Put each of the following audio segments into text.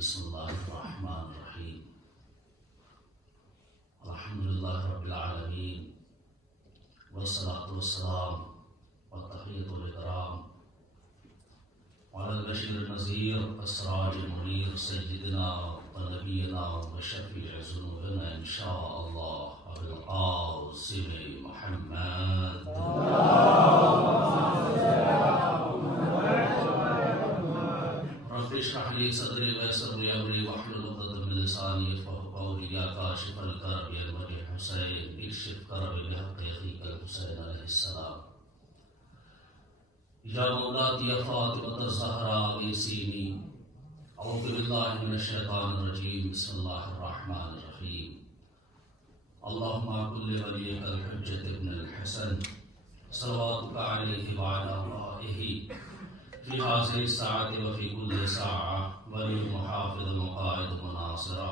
بسم اللہ الرحمن الرحیم الحمدللہ رب العالمین والصلاة والسلام والتحیۃ الکرام علی البشیر النذیر السراج المنیر سیدنا ونبینا وشفیع ذنوبنا انشاء اللہ ابو القاسم محمد رب اشرح لي صدري ويسر لي امري واحلل عقدة من لساني يفقهوا قولي يا كاشف الكرب يا وجه حسين اكشف كربي بحق اخيك الحسين عليه السلام يا مولاتي يا فاطمة الزهراء اغيثيني اعوذ بالله من الشيطان الرجيم بسم الله الرحمن الرحيم اللهم كن لوليك الحجة ابن الحسن صلواتك عليه وعلى آبائه في هذه الساعة وفي كل ساعة ولي محافظ وقائد مناصرا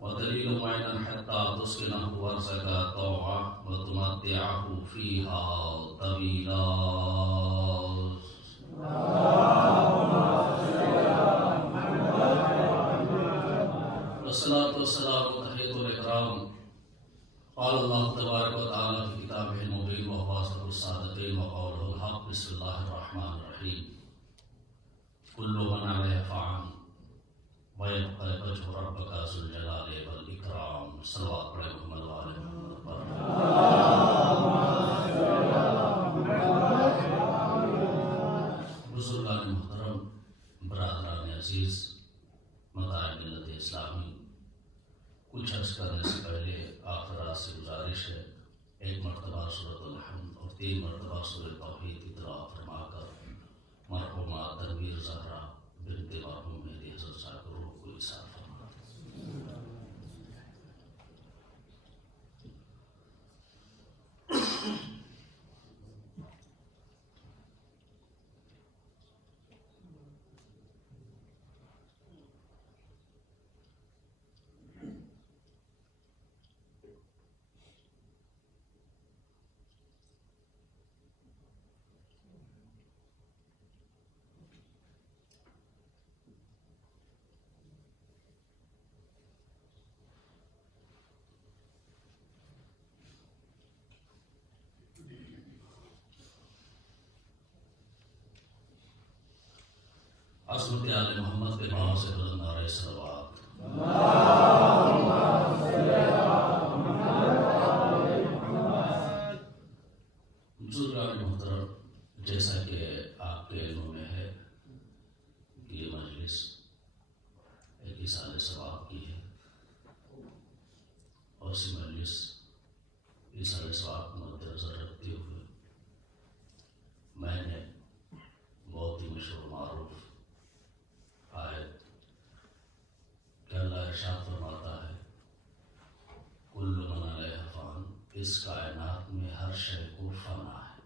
ودليل معينا حتى تسكنه ورزقك طوعا وتمتعه فيها طويلا والصلاة والسلام تحية الإكرام قال الله تبارك وتعالى في كتابه المبين وهو أصدق الصادقين وقوله الحق بسم الله الرحمن الرحيم كل من عليها فان ويبقى وجه ربك ذو الجلال والإكرام صلوات على محمد وآل محمد بزرگان محترم برادران عزیز مدائن ملت اسلامی کچھ عرض کرنے سے پہلے آپ حضرات سے گزارش ہے ایک مرتبہ سورۃ الحمد اور 3 مرتبہ سورۃ توحید کی تلاوت فرما کر مرحومہ تنویر زہرا بنت مرحوم مہدی حضرت صاحب کو روح کو ایثار فرما عظمت آل محمد کے نام سے بلند نعرہ صلوات بزرگان محترم، جیسا کہ آپ کے علم میں ہے کہ یہ مجلس ایک ایصال ثواب کی ہے اور اسی مجلس ایصال ثواب کو مد نظر رکھتے ہوئے میں نے بہت ہی مشہور معروف آیت کہ اللہ ارشاد فرماتا ہے کل من علیہا فان، اس کائنات میں ہر شے کو فنا ہے۔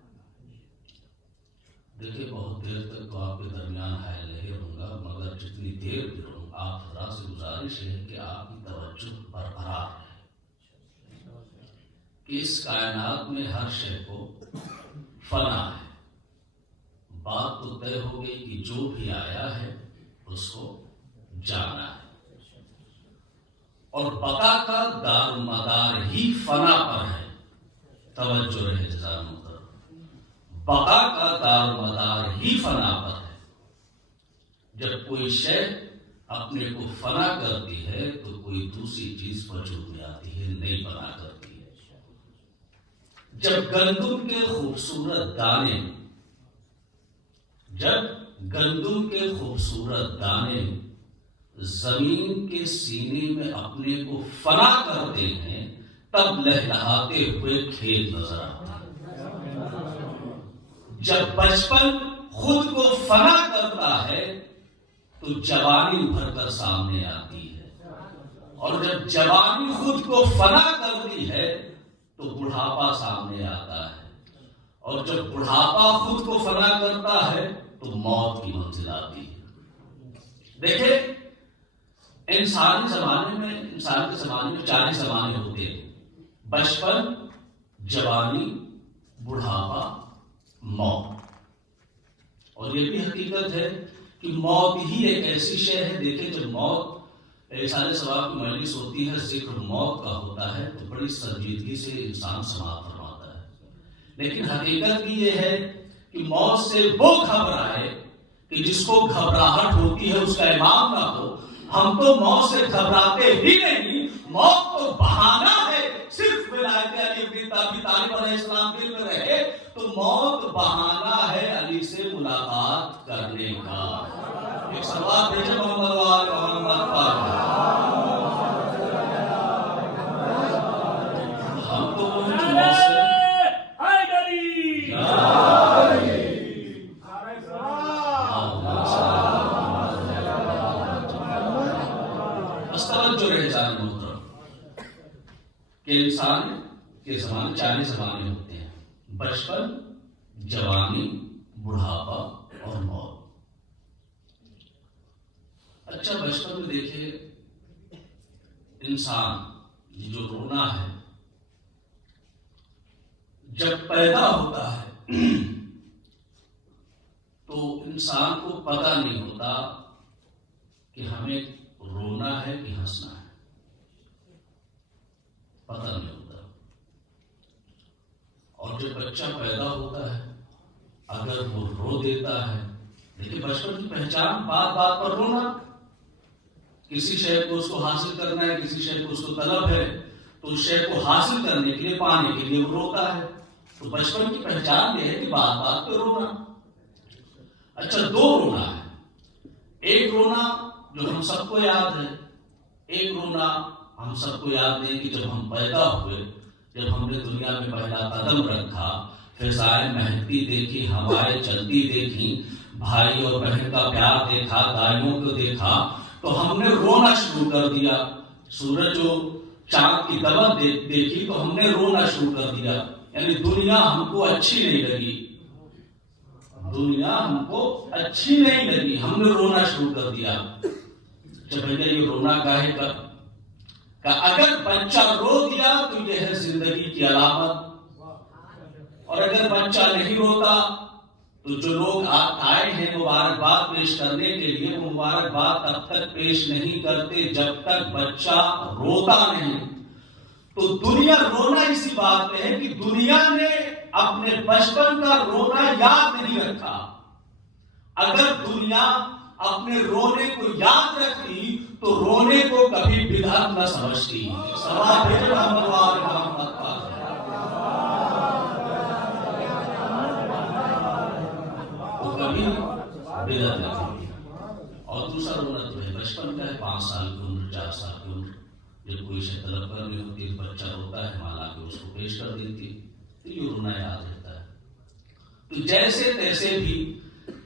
دیکھیں بہت دیر تک تو آپ کے درمیان حائل نہیں رہوں گا، مگر جتنی دیر بھی رہوں آپ حضرات سے گزارش ہے کہ آپ کی توجہ برقرار ہے کہ اس کائنات میں ہر شے کو فنا ہے۔ بات تو طے ہو گئی کہ جو بھی آیا ہے اس کو جانا ہے، اور بقا کا دار مدار ہی فنا پر ہے۔ توجہ رہے جزاک محترم، بقا کا دار مدار ہی فنا پر ہے۔ جب کوئی شے اپنے کو فنا کرتی ہے تو کوئی دوسری چیز وجود میں آتی ہے، نئی بنا کرتی ہے۔ جب گندم کے خوبصورت دانے زمین کے سینے میں اپنے کو فنا کرتے ہیں تب لہلہاتے ہوئے کھیت نظر آتا ہے۔ جب بچپن خود کو فنا کرتا ہے تو جوانی ابھر کر سامنے آتی ہے، اور جب جوانی خود کو فنا کرتی ہے تو بڑھاپا سامنے آتا ہے، اور جب بڑھاپا خود کو فنا کرتا ہے تو موت کی منزل آتی ہے۔ دیکھیں انسان کے زمانے میں 40 زمانے ہوتے ہیں: بچپن، جوانی، بڑھاپا، موت۔ اور یہ بھی حقیقت ہے کہ موت ہی ایک ایسی شے ہے. دیکھیں جب موت احسان ثواب کی مجلس ہوتی ہے، ذکر موت کا ہوتا ہے تو بڑی سنجیدگی سے انسان سماعت فرماتا ہے. لیکن حقیقت بھی یہ ہے کہ موت سے وہ گھبرائے کہ جس کو گھبراہٹ ہوتی ہے اس کا امام نہ ہو. ہم تو موت سے گھبراتے ہی نہیں، موت تو بہانہ ہے. صرف ولایت علی بن ابی طالب علیہ السلام دل میں رہے تو موت بہانہ ہے علی سے ملاقات کرنے کا. ایک سوال بھیجے محمد وال محمد پر. ہم تو موت سے کہ انسان کے زمانے 4 زمانے ہوتے ہیں: بچپن، جوانی، بڑھاپا اور موت. اچھا بچپن میں دیکھیں انسان یہ جو رونا ہے جب پیدا ہوتا ہے تو انسان کو پتہ نہیں ہوتا کہ ہمیں رونا ہے کہ ہنسنا ہے، پتہ نہیں ہوتا. اور جب بچہ پیدا ہوتا ہے اگر وہ رو دیتا ہے، لیکن بچپن کی پہچان بات بات پر رونا. کسی شے کو اس کو حاصل کرنا ہے، کسی شے کو اس کو طلب ہے تو اس شے کو حاصل کرنے کے لیے، پانے کے لیے وہ روتا ہے. تو بچپن کی پہچان یہ ہے کہ بات بات پہ رونا. اچھا 2 رونا ہے. ایک رونا جو ہم سب کو یاد ہے، ایک رونا ہم سب کو یاد نہیں کہ جب ہم پیدا ہوئے، جب ہم نے دنیا میں پہلا قدم رکھا، فضائیں مہکتی دیکھی، ہوائیں چلتی دیکھی، بھائی اور بہن کا پیار دیکھا، دائیوں کو دیکھا تو ہم نے رونا شروع کر دیا. سورج و چاند کی دولت دیکھی تو ہم نے رونا شروع کر دیا. یعنی دنیا ہم کو اچھی نہیں لگی، دنیا ہم کو اچھی نہیں لگی، ہم نے رونا شروع کر دیا. جب بھیا یہ رونا کاہے کا؟ کہ اگر بچہ رو دیا تو یہ ہے زندگی کی علامت، اور اگر بچہ نہیں روتا تو جو لوگ آئے ہیں مبارکباد پیش کرنے کے لیے، وہ مبارکباد تب تک پیش نہیں کرتے جب تک بچہ روتا نہیں. تو دنیا رونا اسی بات پہ ہے کہ دنیا نے اپنے بچپن کا رونا یاد نہیں رکھا. اگر دنیا اپنے رونے کو یاد رکھتی تو رونے کو کبھی بدعت نہ سمجھتی. سوال بھیجے محمد وال محمد پر. تو کبھی بدعت نہ کرتی. اور دوسرا رونا تو ہے بچپن کا ہے، 5 سال کی عمر، 4 سال کی عمر، جب کوئی شے طلب کرنی ہوتی ہے، بچہ روتا ہے، ماں لا کے اس کو پیش کر دیتی ہے تو یہ رونا یاد رہتا ہے. تو جیسے تیسے بھی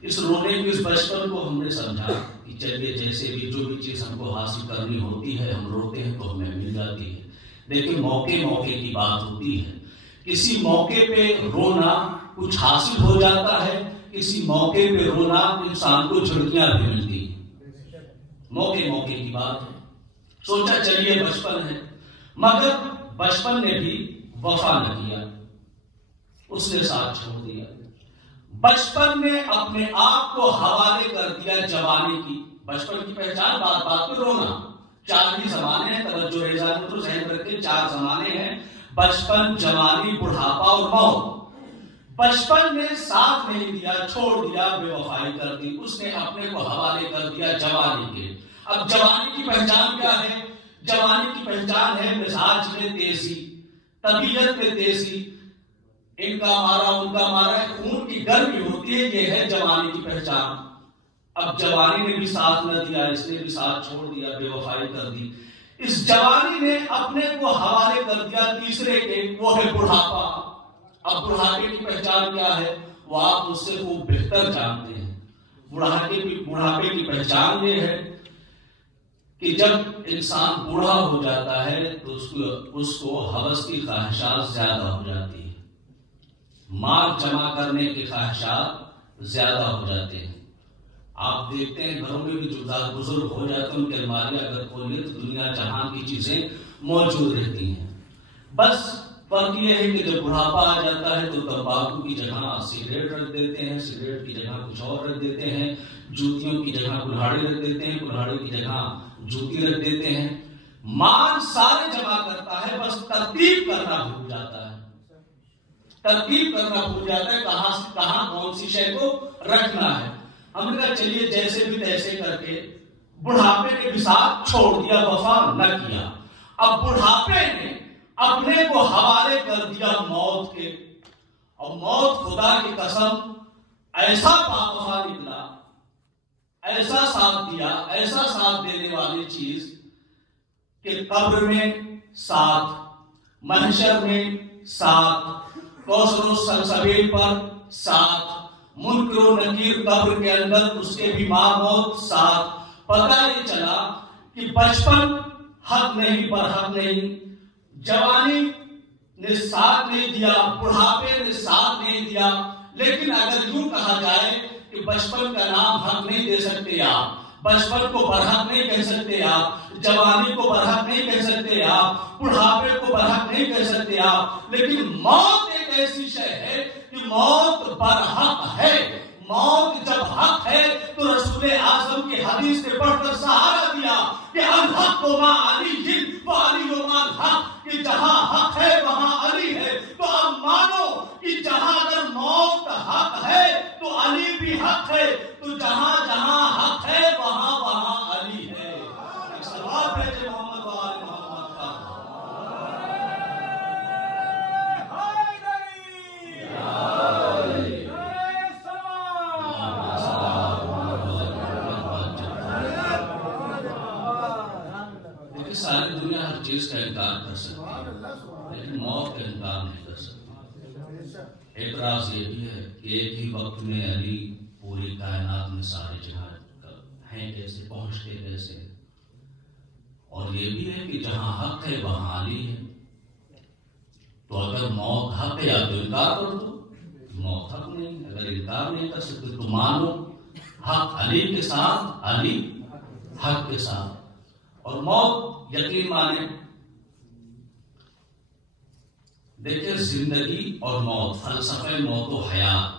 اس رونے کی اس بچپن کو ہم نے سمجھا کہ چلیے جیسے بھی جو بھی چیز ہم کو حاصل کرنی ہوتی ہے ہم روتے ہیں تو ہمیں مل جاتی ہے. لیکن موقع کی بات ہوتی ہے. کسی موقع پہ رونا کچھ حاصل ہو جاتا ہے، کسی موقع پہ رونا انسان کو جھڑکیاں بھی ملتی ہیں. موقع کی بات ہے. سوچا چلیے بچپن ہے، مگر بچپن نے بھی وفا نہ کیا، اس نے ساتھ چھوڑ دیا. بچپن نے اپنے آپ کو حوالے کر دیا جوانی کی. بچپن کی پہچان بات بات پہ رونا. 4 ہی زمانے ہیں، توجہ ریزان تو ذہن رکھیں، 4 زمانے ہیں: بچپن، جوانی، بڑھاپا اور موت. بچپن نے ساتھ نہیں دیا، چھوڑ دیا، بے وفائی کر دی. اس نے اپنے کو حوالے کر دیا جوانی کے. اب جوانی کی پہچان کیا ہے؟ جوانی کی پہچان ہے مزاج میں تیزی، طبیعت میں تیزی، ان کا مارا ان کا مارا، خون کی گرمی ہوتی ہے. یہ ہے جوانی کی پہچان. اب جوانی نے بھی ساتھ نہ دیا، اس نے بھی ساتھ چھوڑ دیا، بے وفائی کر دی. اس جوانی نے اپنے کو حوالے کر دیا تیسرے کے، وہ ہے بڑھاپا. اب بڑھاپے کی پہچان کیا ہے وہ آپ اس سے خوب بہتر جانتے ہیں. بڑھاپے کی پہچان یہ ہے کہ جب انسان بوڑھا ہو جاتا ہے تو اس کو ہوس کی خواہشات زیادہ ہو جاتی ہے، مال جمع کرنے کی خواہشات زیادہ ہو جاتے ہیں. آپ دیکھتے ہیں گھروں میں بھی جو بزرگ ہو جاتے ہیں ان کے الماریاں اگر کھولیں تو دنیا جہان کی چیزیں موجود رہتی ہیں. بس فرق یہ ہے کہ جب بڑھاپا آ جاتا ہے تو تمباکو کی جگہ سگریٹ رکھ دیتے ہیں، سگریٹ کی جگہ کچھ اور رکھ دیتے ہیں، جوتیوں کی جگہ کلہاڑی رکھ دیتے ہیں، کلہاڑی کی جگہ جوتی رکھ دیتے ہیں. مال سارے جمع کرتا ہے، بس ترتیب کرنا بھول جاتا ہے. ترتیب کرنا بھول جاتا ہے کہاں سے کہاں کون سی شے کو رکھنا ہے. ہم نے کہا چلیے جیسے بھی تیسے کر کے بڑھاپے کے بھی ساتھ چھوڑ دیا، وفا نہ کیا. اب بڑھاپے نے اپنے کو حوالے کر دیا موت کے، اور موت خدا کی قسم ایسا پاک نکلا، ایسا ساتھ دیا، ایسا ساتھ دینے والی چیز کہ قبر میں ساتھ، محشر میں ساتھ، کوثر و سلسبیل پر ساتھ، منکر و نکیر قبر کے اندر اس کے بیمار موت ساتھ. پتہ یہ چلا کہ بچپن حق نہیں، برحق نہیں، جوانی نے ساتھ نہیں دیا، بڑھاپے نے ساتھ نہیں دیا. لیکن اگر یوں کہا جائے کہ بچپن کا نام حق نہیں دے سکتے آپ، بچپن کو برحق نہیں کہہ سکتے آپ، جوانی کو برحق نہیں کہہ سکتے آپ، بڑھاپے کو برحق نہیں کہہ سکتے آپ، لیکن موت ایک ایسی شے ہے کہ موت برحق ہے. موت جب حق ہے تو رسول اعظم کی حدیث نے پڑھ کر سہارا دیا کہ الحق ما علی و علی ما الحق، کہ جہاں حق ہے وہاں علی ہے. تو اب مانو کہ جہاں اگر موت حق ہے تو علی بھی حق ہے، تو جہاں جہاں حق ہے وہاں وہاں علی ہے. ایک سوال ہے جو محمد و آل محمد کا. ساری دنیا ہر چیز کا انکار کر سکتی ہے لیکن موت کا انکار نہیں کر سکتی. اعتراض یہ بھی ہے کہ ایک ہی وقت میں علی پوری کائنات میں ساری جگہ ہیں کیسے، پہنچتے کیسے. اور یہ بھی ہے کہ جہاں حق ہے وہاں علی ہے. تو اگر موت حق ہے یا تو انکار کر دو، موت حق نہیں. اگر انکار نہیں کر سکتے تو مانو حق علی کے ساتھ، علی حق کے ساتھ. اور موت یقین مانے. دیکھیں زندگی اور موت، فلسفہ موت و حیات.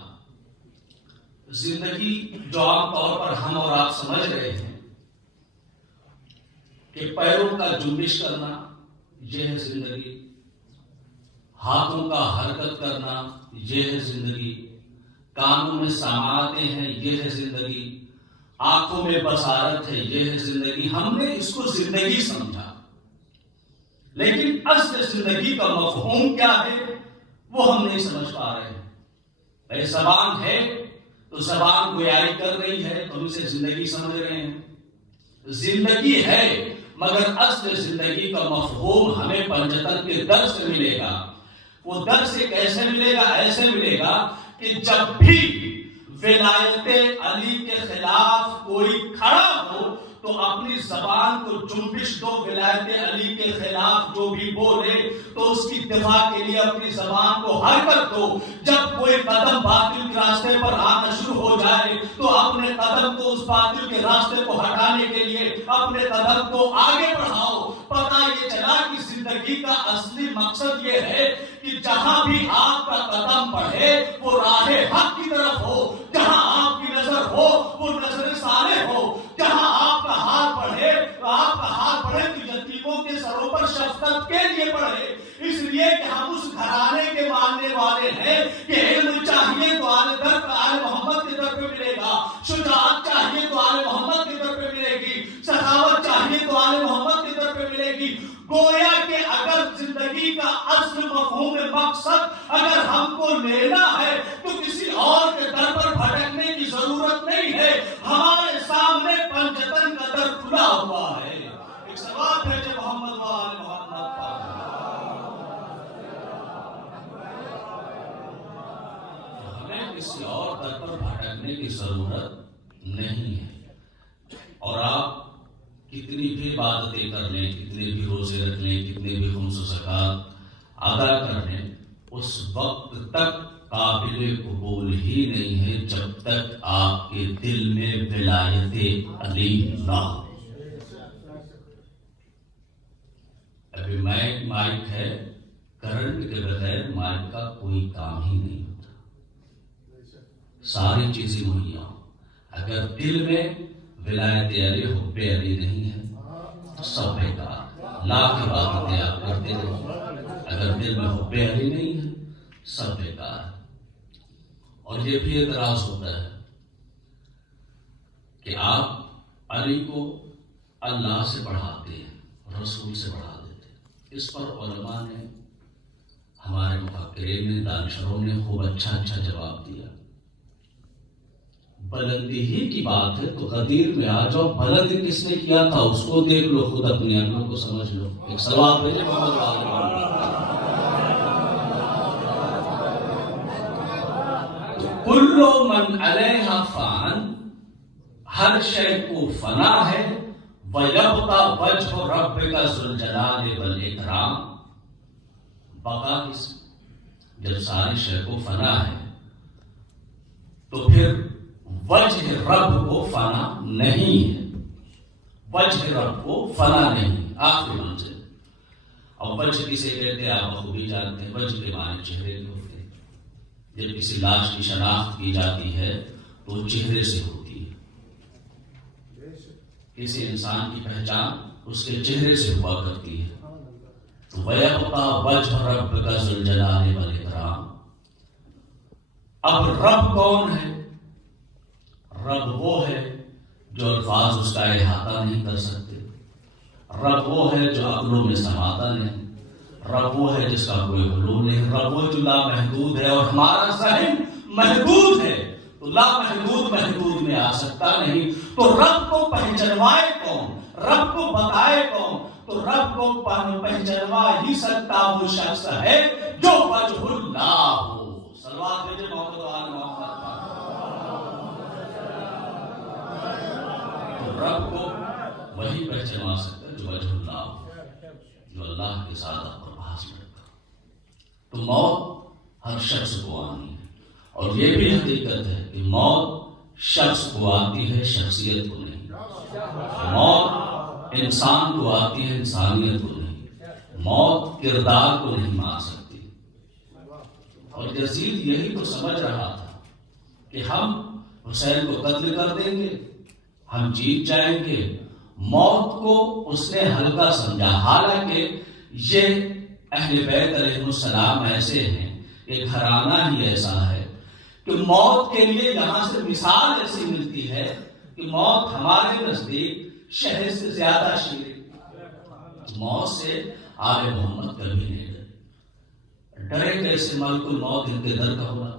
زندگی جو عام طور پر ہم اور آپ سمجھ رہے ہیں کہ پیروں کا جنبش کرنا یہ ہے زندگی، ہاتھوں کا حرکت کرنا یہ ہے زندگی، کانوں میں سماعتیں ہیں یہ ہے زندگی، آنکھوں میں بصارت ہے یہ ہے زندگی. ہم نے اس کو زندگی سمجھا، لیکن اصل زندگی کا مفہوم کیا ہے وہ ہم نہیں سمجھ پا رہے ہیں. بھائی زبان ہے تو زبان گویائی کر رہی ہے تو ہم اسے زندگی سمجھ رہے ہیں. زندگی ہے مگر اصل زندگی کا مفہوم ہمیں پنجتن کے در سے ملے گا. وہ در سے کیسے ملے گا؟ ایسے ملے گا کہ جب بھی ولایت علی کے خلاف کوئی کھڑا ہو تو اپنی زبان کو جنبش دو. ولایت علی کے خلاف جو بھی بولے تو اس کی دفاع کے لیے اپنی زبان کو حرکت دو. جب کوئی قدم باطل کے راستے پر آنا شروع ہو جائے تو اپنے قدم کو اس باطل کے راستے کو ہٹانے کے لیے اپنے قدم کو آگے بڑھاؤ. پتہ یہ چلا کہ زندگی کا اصلی مقصد یہ ہے کہ جہاں بھی آپ کا قدم بڑھے وہ راہ حق کی طرف ہو، جہاں آپ کی نظر ہو وہ نظر صالح ہو، جہاں آپ کا ہاتھ بڑھے تو یتیموں کے سروں پر شفقت کے لیے بڑھے. اس لیے کہ ہم اس گھرانے کے ماننے والے ہیں کہ علم چاہیے تو آل محمد کے در پہ ملے گا، شجاعت چاہیے تو آل محمد کے در پہ ملے گی، سخاوت چاہیے تو آل محمد کے در پہ ملے گی. گویا کہ اگر زندگی کا اصل مفہوم مقصد اگر ہم کو لینا ہے تو کسی اور کے در پر بھٹکنے کی ضرورت نہیں ہے. ہمارے سامنے پنجتن کا در کھلا ہوا ہے. ایک سوال ہے جو محمد و آل محمد کا. ہمیں کسی اور در پر بھٹکنے کی ضرورت نہیں ہے. اور آپ کتنی بھی عبادتیں کر لیں، کتنے بھی روزے رکھ لیں، کتنے بھی خمس و زکوٰۃ ادا کر لیں، اس وقت تک قابل قبول ہی نہیں ہے جب تک آپ کے دل میں ولایت علی نہ ہو. ابھی مائک ہے کرنٹ کے بغیر مائک کا کوئی کام ہی نہیں ہوتا. ساری چیزیں مہیا ہوں. اگر دل میں ولایت علی حب علی نہیں ہے سب بیکار. لاکھ عبادتیں آپ کرتے رہے، اگر دل میں حب علی نہیں ہے سب بیکار. اور یہ بھی اعتراض ہوتا ہے کہ آپ علی کو اللہ سے بڑھاتے ہیں، رسول سے بڑھا دیتے ہیں. اس پر علماء نے، ہمارے مفکرین نے، دانشوروں نے خوب اچھا جواب دیا. بلندی ہی کی بات ہے تو غدیر میں آ جاؤ، بلند کس نے کیا تھا اس کو دیکھ لو، خود اپنی عقلوں کو سمجھ لو. ایک سوال بھیجے محمد کل من علیہا فان، ہر شے کو فنا ہے. وَيَبْقَى وَجْهُ رَبِّكَ ذُو الْجَلَالِ وَالْإِكْرَامِ. بقا کس، جب ساری شے کو فنا ہے تو پھر وجہ رب کو فنا نہیں ہے. وجہ رب کو فنا نہیں، آخری منزل. اور وجہ کسے کہتے ہیں آپ خوبی جانتے ہیں. وجہ کے معنی چہرے کے ہوتے ہیں. جب کسی لاش کی شناخت کی جاتی ہے تو چہرے سے ہوتی ہے. کسی انسان کی پہچان اس کے چہرے سے ہوا کرتی ہے. تو وَيَبْقَى وَجْهُ رَبِّكَ ذُو الْجَلَالِ وَالْإِكْرَامِ. اب رب کون ہے؟ رب وہ ہے جو الفاظ اس کا احاطہ نہیں کر سکتے. رب وہ ہے جو عقلوں میں سماتا نہیں. رب وہ ہے جس کا کوئی حلول نہیں. رب وہ جو لامحدود ہے، اور ہمارا ذہن محدود ہے تو لامحدود محدود میں آ سکتا نہیں. تو رب کو پہچنوائے کون، رب کو بتائے کون؟ تو رب کو پہچنوا ہی سکتا وہ شخص ہے جو وجہ اللہ ہو. صلوات بھیجے محمد وآل محمد. تو رب کو وہی پہچنوا سکتا ہے جو وجہ اللہ ہو، جو اللہ کے ساتھ پر بحث کرتا. تو موت ہر شخص کو آنی ہے، اور یہ بھی حقیقت ہے کہ موت شخص کو آتی ہے، شخصیت کو نہیں. موت انسان کو آتی ہے، انسانیت کو نہیں. موت کردار کو نہیں مار سکتی. اور یزید یہی تو سمجھ رہا تھا کہ ہم حسین کو قتل کر دیں گے، ہم جیت جائیں گے. موت کو اس نے ہلکا سمجھا. حالانکہ یہ اہل بیت علیہ السلام ایسے ہیں، ایک گھرانہ ہی ایسا ہے کہ موت کے لیے یہاں سے مثال ایسی ملتی ہے کہ موت ہمارے نزدیک شہر سے زیادہ شریک. موت سے آل محمد کبھی نہیں ڈرے. کیسے؟ ملک الموت ان کے در کا ہونا.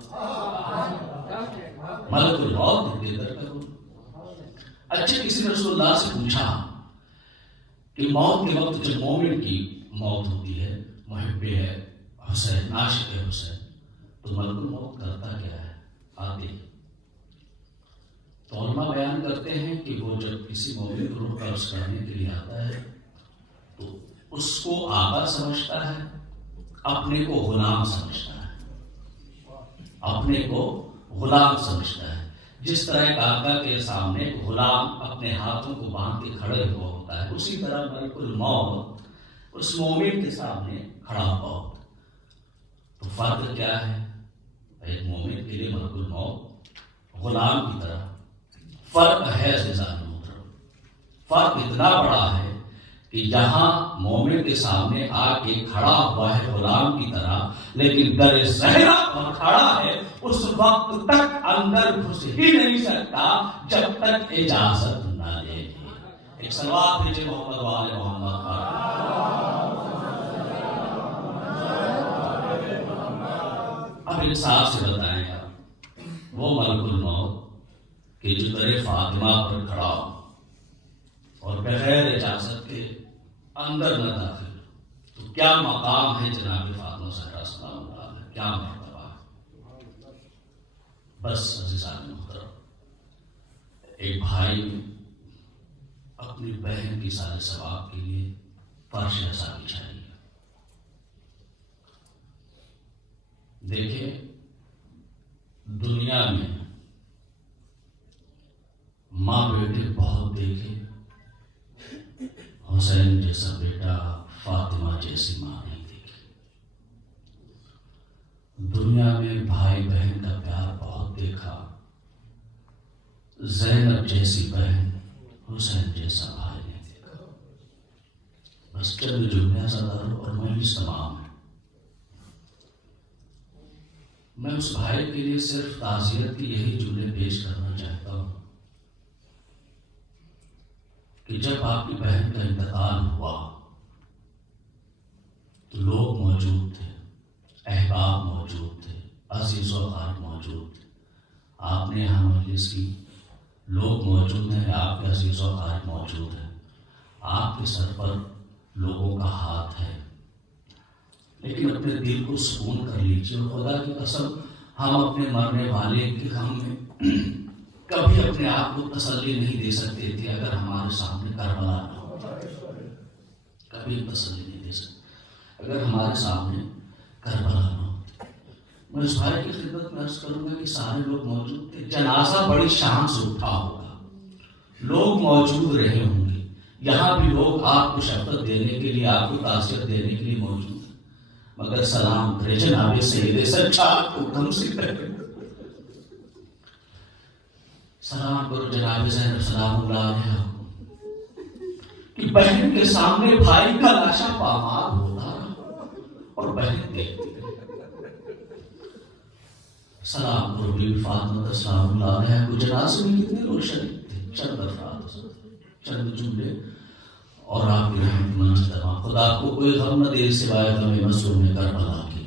ملک الموت ان کے در کا ہونا. اچھا، کسی نے رسول اللہ سے پوچھا کہ موت کے وقت جب مومن کی موت ہوتی ہے، محب ہے حسین، عاشق ہے حسین، تو ملک الموت کرتا کیا ہے؟ آتے. تو علماء بیان کرتے ہیں کہ وہ جب کسی مومن کو روح قبض کرنے کے لیے آتا ہے تو اس کو آقا سمجھتا ہے، اپنے کو غلام سمجھتا ہے. اپنے کو غلام سمجھتا ہے. جس طرح ایک آقا کے سامنے غلام اپنے ہاتھوں کو باندھ کے کھڑے ہوا ہوتا ہے، اسی طرح ملک الموت اس مومن کے سامنے کھڑا ہوا ہوتا ہے. تو فرق کیا ہے؟ ایک مومن کے لیے ملک الموت غلام کی طرح. فرق ہے عزیزان محترم، فرق اتنا بڑا ہے کہ یہاں مومن کے سامنے آ کے کھڑا ہوا ہے غلام کی طرح، لیکن در صحرا پر کھڑا ہے، اس وقت تک اندر گھس ہی نہیں سکتا جب تک اجازت نہ لے. ایک صلوات بھیجے محمد وآل محمد پر. اب انصاف سے بتائیں آپ، وہ ملک الموت کہ جو در فاطمہ پر کھڑا ہو اور بغیر اجازت کے اندر نہ داخل، تو کیا مقام ہے جناب فاطمہ زہرا سلام اللہ علیہ، کیا مرتبہ ہے. بس عزیزان محترم، ایک بھائی اپنی بہن کی سارے ثواب کے لیے فرش ایسا بچھائی. دیکھیں دنیا میں ماں بیٹے بہت دیکھے، حسین جیسا بیٹا، فاطمہ جیسی ماں نہیں دیکھی. بھائی بہن کا پیار بہت دیکھا، زینب جیسی بہن حسین جیسا بھائی نہیں دیکھا۔ بس چند جملے سردار اور مجلس تمام ہے۔ میں اس بھائی کے لیے صرف تعزیت کی یہی جملے پیش کرنا چاہتا ہوں کہ جب آپ کی بہن کا انتقال ہوا تو لوگ موجود تھے، احباب موجود تھے، عزیز و اقارب موجود تھے۔ آپ نے یہاں مجلس کی، لوگ موجود ہیں، آپ کے عزیز و اقارب موجود ہیں، آپ کے سر پر لوگوں کا ہاتھ ہے، لیکن اپنے دل کو سکون کر لیجیے۔ اور خدا کی قسم ہم اپنے مرنے والے کے غم میں کبھی اپنے آپ کو تسلی نہیں دے سکتے تھے اگر ہمارے سامنے کربلا نہ ہوتا، کبھی تسلی نہیں دے سکتے اگر ہمارے سامنے کربلا نہ ہوتی۔ میں اس بھائی کی خدمت میں عرض کروں گا کہ سارے لوگ موجود تھے، جنازہ بڑی شان سے اٹھا ہوگا، لوگ موجود رہے ہوں گے، یہاں بھی لوگ آپ کو شفقت دینے کے لیے، آپ کو تعزیت دینے کے لیے موجود ہیں، مگر سلام کرے جناب سید سجاد کو کم سے کرے، سلام کرو جناب زینب سلام اللہ علیہ کہ بہن کے سامنے بھائی کا لاشا پامال ہوتا رہا اور بہن دیکھتی رہی۔ سلام کرو بی بی فاطمہ سلام اللہ علیہ کو۔ جنازے میں کتنے لوگ شریک تھے؟ چند افراد، چند جملے اور آپ کی رحمت منجدما۔ خدا کو کوئی غم نہ دے سوائے غم مظلوم کربلا کے۔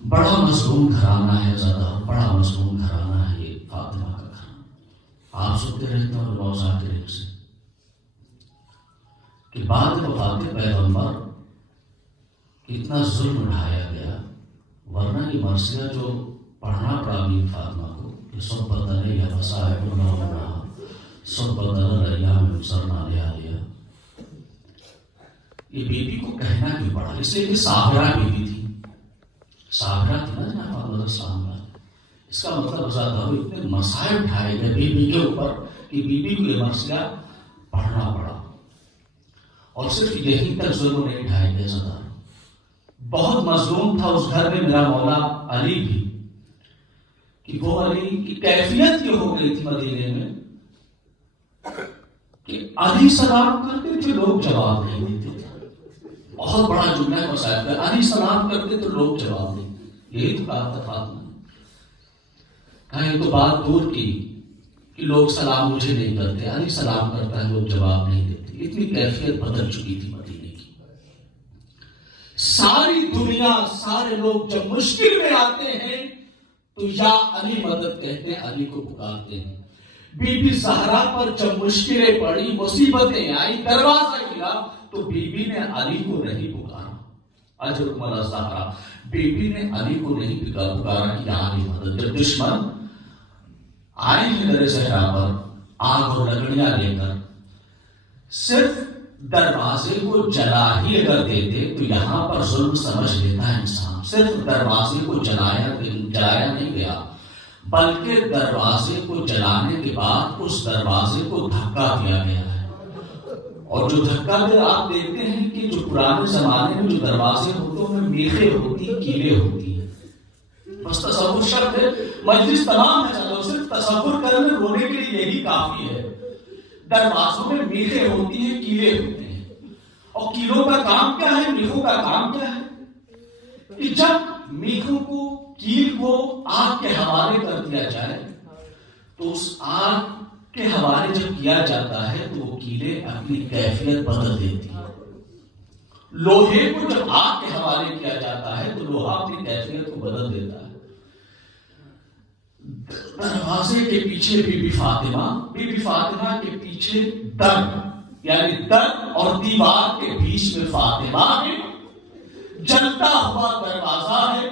بڑا مظلوم گھرانہ ہے زیادہ، بڑا مظلوم گھرانہ ہے یہ فاطمہ کا گھرانہ۔ آپ سنتے رہتے ہیں روزہ کے سے کہ بعد وفات پیغمبر اتنا ظلم اٹھایا گیا، ورنہ یہ مرثیہ جو پڑھنا پڑا بی فاطمہ کو کہ سب بدلے یا وسائب اللہ سب بدل ایام افسرنا لے آیا، یہ بی بی کو کہنا کیوں پڑا؟ اس لیے کہ صابرہ بی بی تھی، صابرہ تھی نا جناب فاطمہ السلام۔ اس کا مطلب زیادہ ہو اتنے مسائل اٹھائے گئے بی بی کے اوپر کہ بی بی کو یہ مرثیہ پڑھنا پڑا، اور صرف یہیں تک ظلم نہیں اٹھائے گئے زیادہ۔ بہت مظلوم تھا اس گھر میں میرا مولا علی بھی، کہ وہ علی کی کیفیت یہ ہو گئی تھی مدینے میں کہ علی سلام کرتے تھے لوگ جواب نہیں دیتے تھے۔ بہت بڑا جملہ ہے مسائل کا، علی سلام کرتے تو لوگ جواب نہیں دیتے۔ یہی تو کہا تھا فاطمہ نے، کہا یہ تو بات دور کی کہ لوگ سلام مجھے نہیں کرتے، علی سلام کرتا ہے لوگ جواب نہیں دیتے۔ اتنی کیفیت بدل چکی تھی مدینے کی۔ ساری دنیا، سارے لوگ جب مشکل میں آتے ہیں تو یا علی مدد کہتے ہیں، علی کو پکارتے ہیں۔ بی بی زہرا پر جب مشکلیں پڑی، مصیبتیں آئی، دروازہ گرا تو بی بی نے علی کو نہیں پکارا، اجرکم اللہ زہرا، بی بی نے علی کو نہیں پکارا کہ یا علی مدد۔ جب دشمن آئے ہیں در زہرا پر آگ اور لکڑیاں لے کر، صرف دروازے کو جلا ہی اگر دیتے تو یہاں پر ظلم سمجھ لیتا ہے انسان۔ صرف دروازے کو جلایا نہیں گیا، بلکہ دروازے کو جلانے کے بعد اس دروازے کو دھکا دیا گیا ہے۔ اور جو دھکا دے آپ دیکھتے ہیں کہ جو پرانے زمانے میں جو دروازے ہوتے ہیں ان میں میخیں ہوتی ہیں، کیلیں ہوتی ہیں۔ بس تصور شرط ہے، مجلس تمام ہے، چلو صرف تصور کرنے رونے کے لیے یہی کافی ہے۔ دروازوں میں میخیں ہوتی ہیں، کیلے ہوتے ہیں، اور کیلوں کا کام کیا ہے، میخوں کا کام کیا ہے کہ جب میخوں کو، کیل کو آگ کے حوالے کر دیا جائے تو اس آگ کے حوالے جب کیا جاتا ہے تو وہ کیلیں اپنی کیفیت بدل دیتی ہیں۔ لوہے کو جب آگ کے حوالے کیا جاتا ہے تو لوہا اپنی کیفیت کو بدل دیتا ہے۔ دروازے کے پیچھے بی بی فاطمہ کے پیچھے در، یعنی در اور دیوار کے بیچ میں فاطمہ ہے، جلتا ہوا دروازہ ہے،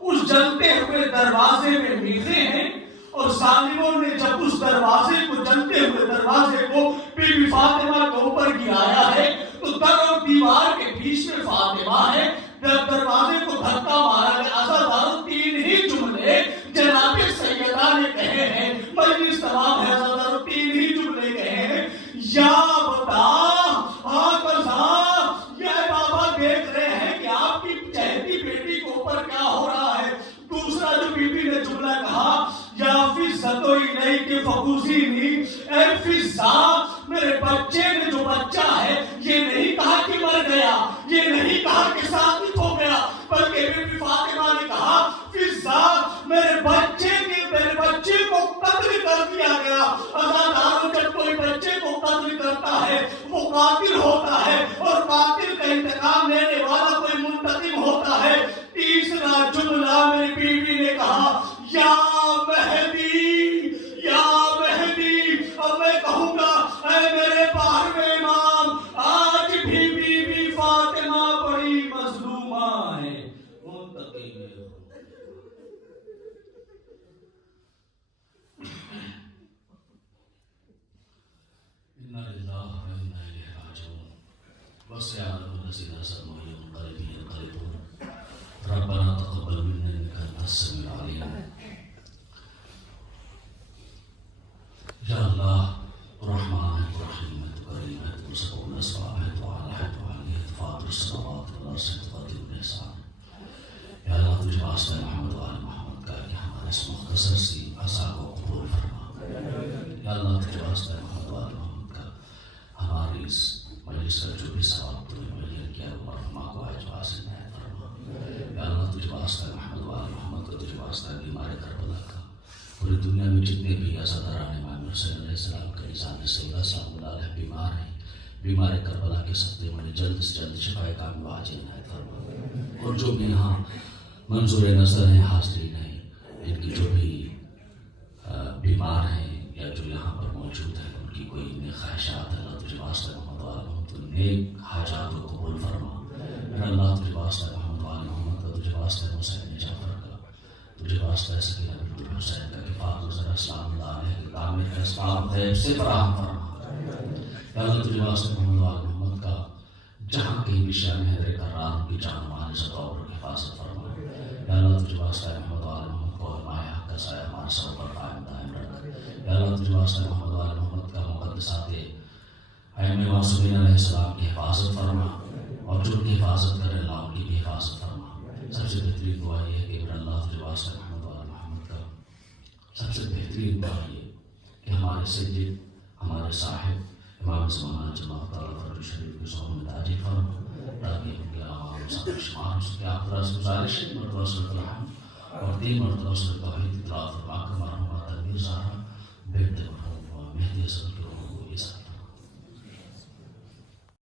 اس جلتے ہوئے دروازے میں میخیں ہیں، اور ظالموں نے جب اس دروازے کو، جلتے ہوئے دروازے کو بی بی فاطمہ کے اوپر گرایا ہے تو در اور دیوار کے بیچ میں فاطمہ ہے۔ دروازے کو دھکا مارا گیا۔ عزادارو تین ہی جملے جناب سیدہ نے کہے ہیں، مجلس تمام ہے، عزادارو تین ہی جملے کہے ہیں، یا بتا یہ بابا دیکھ رہے ہیں کہ آپ کی چہتی بیٹی کے اوپر کیا ہو رہا ہے، دوسرا بچے میں جو بچہ ہے یہ نہیں کہا کہ مر گیا، یہ نہیں کہا کہ ساقط ہو گیا، بلکہ بی بی فاطمہ نے کہا فضا میرے بچے کو قتل کر دیا گیا۔ عزاداروں جب کوئی بچے کو قتل کرتا ہے وہ قاتل ہوتا ہے، اور قاتل کا انتقام لینے والا کوئی منتقم ہوتا ہے۔ تیسرا جملہ میری بیوی نے کہا یا مہدی، یا مہدی۔ اب میں کہوں گا اے میرے باہر امام، آج بھی بی بی فاطمہ بڑی مظلومہ ہے، منتقم ہے۔ انا للہ و انا الیہ راجعون۔ وسيعلم الذين اسلموا يوم قلبهم ينقلبون ربنا تقبل منا انك انت السميع العليم۔ یا اللہ رحمان رحیم کریم سب الاسباب دعا حیت فاطر السماوات والارض قدیر الاحسان۔ یا اللہ تجھے واسطہ محمد و آل محمد کا کہ ہمارے اس مختصر سی عصا کو قبول فرما۔ یا اللہ تجھے واسطہ محمد و آل محمد کا ہماری اس مجلس کا جو بھی ثواب تو نے مہیا کیا وہ مرحوما کو اعجاز عنایت فرما۔ یا اللہ تجھے واسطہ محمد و آل محمد کو، تجھے واسطہ بیمار کربلا کا، پوری دنیا میں جتنے بھی عزاداران امام حسین علیہ السلام کے نظام سیدہ سلام اللہ بیمار ہیں، بیمار کربلا کے صدقے میں جلد سے جلد شفائے کامل و عاجل عنایت فرما۔ اور جو بھی یہاں منظور نظر ہیں، حاضرین ہیں، ان کی جو بھی بیمار ہیں یا جو یہاں پر موجود ہیں، ان کی کوئی نیک خواہشات ہے، اللہ تجھے واسطہ محمد و آل محمد تو نیک حاجات کو قبول فرما۔ میرا اللہ تجھے واسطہ محمد و آل محمد کا، تجھے واسطہ حسین جعفر کا، تجھے واسطہ سکینہ بنت الحسین کا، کفایت گزر اسلام اللہ علیہ کے تعمیر کا اسلام غیب سے فراہم فرما۔ یا اللہ تجھے واسطہ محمد و آل محمد کا، جہاں کہیں بھی شان حیدر کرار کی جان مال عزت اور حفاظت فرما۔ یا اللہ تجھے واسطہ محمد و آل محمد کو علماء حق کا سایہ ہمارے سر پر قائم دائم رکھ۔ یا اللہ تجھے واسطہ محمد و آل محمد کا مقدسات ائمہ معصومین علیہ السلام کی حفاظت فرما، اور جو ان کی حفاظت کرے اللہ ان کی بھی حفاظت فرما۔ سب سے بہترین دعا یہ ہے کہ میرا اللہ تجھے واسطہ محمد و آل محمد کا سب سے بہترین دعا یہ کہ ہمارے سید ہمارے صاحب امام زمانہ جماعت تعالیٰ فرج شریف کی صحبت میں تاجی فرما، تاکہ ان کے عوام سب شمار ہو سکے۔ آپ طرح سے گزارش ہے مرتبہ صلی اللہ اور 3 مرتبہ صلی توحید کی تلاوت فرما کر مرحومہ تنویر زہرا بیٹے